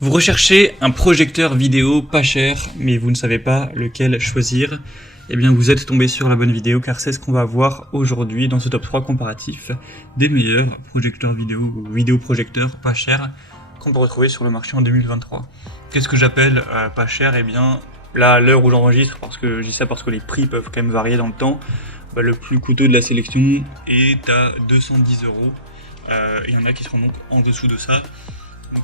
Vous recherchez un projecteur vidéo pas cher, mais vous ne savez pas lequel choisir. Eh bien, vous êtes tombé sur la bonne vidéo, car c'est ce qu'on va voir aujourd'hui dans ce top 3 comparatif des meilleurs projecteurs vidéo ou vidéoprojecteurs pas chers qu'on peut retrouver sur le marché en 2023. Qu'est-ce que j'appelle pas cher? Eh bien, là, à l'heure où j'enregistre, parce que je dis ça parce que les prix peuvent quand même varier dans le temps, le plus coûteux de la sélection est à 210 €. Il y en a qui seront donc en dessous de ça,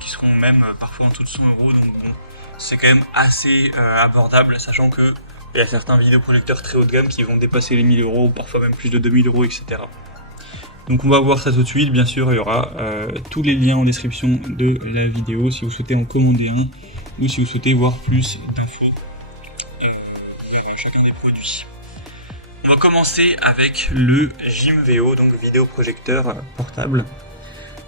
qui seront même parfois en dessous de 100 €, donc bon, c'est quand même assez abordable, sachant que il y a certains vidéoprojecteurs très haut de gamme qui vont dépasser les 1000 €, parfois même plus de 2000 €, etc. Donc on va voir ça tout de suite. Bien sûr, il y aura tous les liens en description de la vidéo si vous souhaitez en commander un ou si vous souhaitez voir plus d'infos sur chacun des produits. On va commencer avec le Jimveo, donc vidéoprojecteur portable.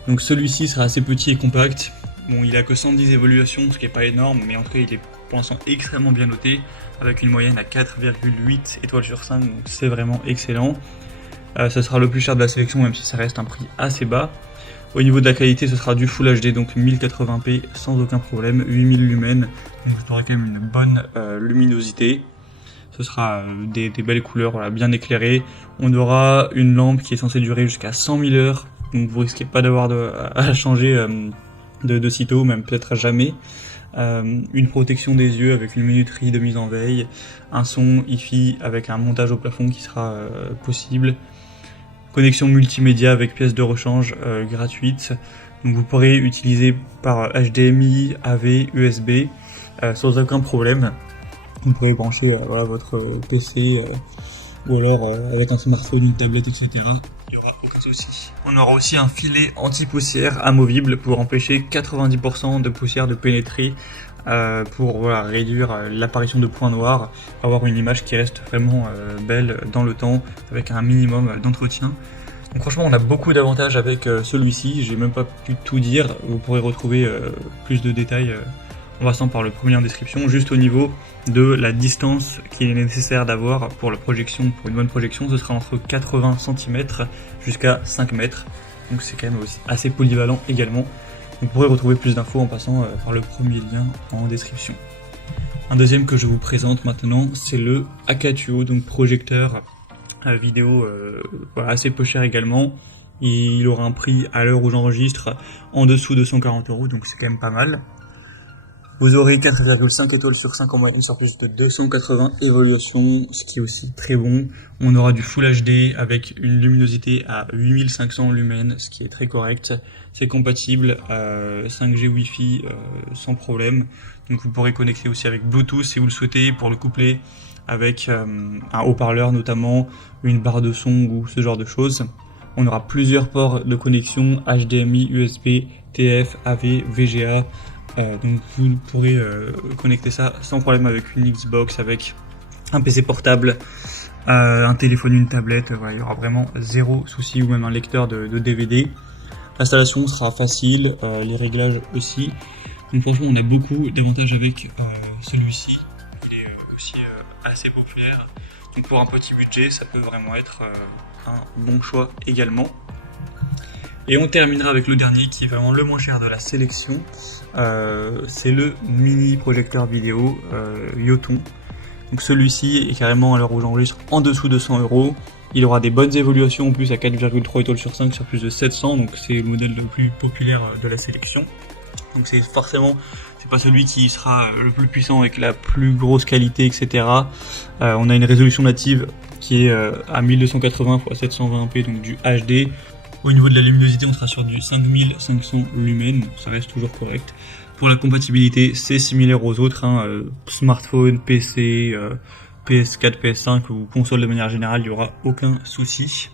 Donc celui-ci sera assez petit et compact. Bon, il a que 110 évaluations, ce qui est pas énorme, mais en tout cas il est pour l'instant extrêmement bien noté, avec une moyenne à 4,8 étoiles sur 5, donc c'est vraiment excellent. Ce sera le plus cher de la sélection, même si ça reste un prix assez bas. Au niveau de la qualité, ce sera du Full HD, donc 1080p sans aucun problème, 8000 lumens, donc vous aurez quand même une bonne luminosité. Ce sera des belles couleurs, voilà, bien éclairées. On aura une lampe qui est censée durer jusqu'à 100 000 heures, donc vous risquez pas d'avoir à changer de sitôt, même peut-être à jamais. Une protection des yeux avec une minuterie de mise en veille, un son Hi-Fi avec un montage au plafond qui sera possible, connexion multimédia avec pièces de rechange gratuite. Donc vous pourrez utiliser par HDMI, AV, USB sans aucun problème. Vous pourrez brancher votre PC ou alors avec un smartphone, une tablette, etc. Il n'y aura aucun souci. On aura aussi un filet anti-poussière amovible pour empêcher 90% de poussière de pénétrer, pour réduire l'apparition de points noirs, avoir une image qui reste vraiment belle dans le temps avec un minimum d'entretien. Donc franchement, on a beaucoup d'avantages avec celui-ci. J'ai même pas pu tout dire. Vous pourrez retrouver plus de détails en passant par le premier en description. Juste au niveau de la distance qu'il est nécessaire d'avoir pour la projection, pour une bonne projection, ce sera entre 80 cm jusqu'à 5 mètres. Donc c'est quand même aussi assez polyvalent également. Vous pourrez retrouver plus d'infos en passant par le premier lien en description. Un deuxième que je vous présente maintenant, c'est le Akatuo, donc projecteur vidéo assez peu cher également. Il aura un prix à l'heure où j'enregistre en dessous de 140 €, donc c'est quand même pas mal. Vous aurez 4,5 étoiles sur 5 en moyenne sur plus de 280 évaluations, ce qui est aussi très bon. On aura du Full HD avec une luminosité à 8500 lumens, ce qui est très correct. C'est compatible 5G Wi-Fi sans problème. Donc vous pourrez connecter aussi avec Bluetooth si vous le souhaitez pour le coupler avec un haut-parleur notamment, une barre de son ou ce genre de choses. On aura plusieurs ports de connexion HDMI, USB, TF, AV, VGA. Donc vous pourrez connecter ça sans problème avec une Xbox, avec un PC portable, un téléphone, une tablette. Il y aura vraiment zéro souci, ou même un lecteur de DVD. L'installation sera facile, les réglages aussi. Donc franchement, on a beaucoup d'avantages avec celui-ci. Il est aussi assez populaire. Donc pour un petit budget, ça peut vraiment être un bon choix également. Et on terminera avec le dernier qui est vraiment le moins cher de la sélection. C'est le mini projecteur vidéo Yoton. Donc celui-ci est carrément à l'heure où j'enregistre en dessous de 100 €. Il aura des bonnes évaluations en plus à 4,3 étoiles sur 5 sur plus de 700, donc c'est le modèle le plus populaire de la sélection. Donc c'est pas celui qui sera le plus puissant avec la plus grosse qualité, etc. On a une résolution native qui est à 1280 x 720p, donc du HD. Au niveau de la luminosité, on sera sur du 5500 lumens, ça reste toujours correct. Pour la compatibilité, c'est similaire aux autres, smartphone, PC, PS4, PS5 ou console de manière générale, il n'y aura aucun souci.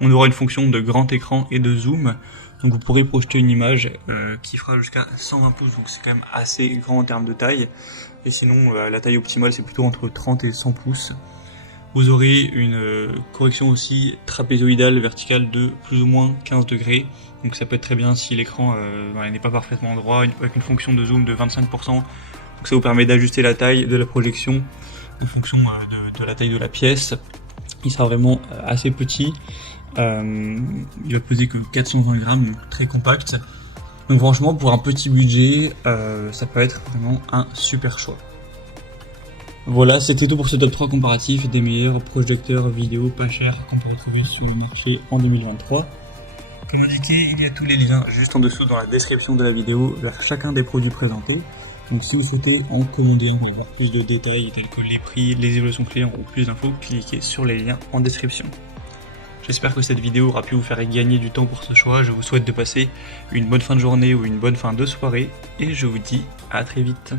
On aura une fonction de grand écran et de zoom, donc vous pourrez projeter une image qui fera jusqu'à 120 pouces, donc c'est quand même assez grand en termes de taille. Et sinon, la taille optimale, c'est plutôt entre 30 et 100 pouces. Vous aurez une correction aussi trapézoïdale verticale de plus ou moins 15 degrés. Donc ça peut être très bien si l'écran n'est pas parfaitement droit, avec une fonction de zoom de 25%. Donc ça vous permet d'ajuster la taille de la projection en fonction de la taille de la pièce. Il sera vraiment assez petit. Il va peser que 420 grammes, donc très compact. Donc franchement, pour un petit budget, ça peut être vraiment un super choix. Voilà, c'était tout pour ce top 3 comparatif des meilleurs projecteurs vidéo pas chers qu'on peut retrouver sur le marché en 2023. Comme indiqué, il y a tous les liens juste en dessous dans la description de la vidéo vers chacun des produits présentés. Donc si vous souhaitez en commander un pour avoir plus de détails tels que les prix, les évolutions clients ou plus d'infos, cliquez sur les liens en description. J'espère que cette vidéo aura pu vous faire gagner du temps pour ce choix. Je vous souhaite de passer une bonne fin de journée ou une bonne fin de soirée et je vous dis à très vite.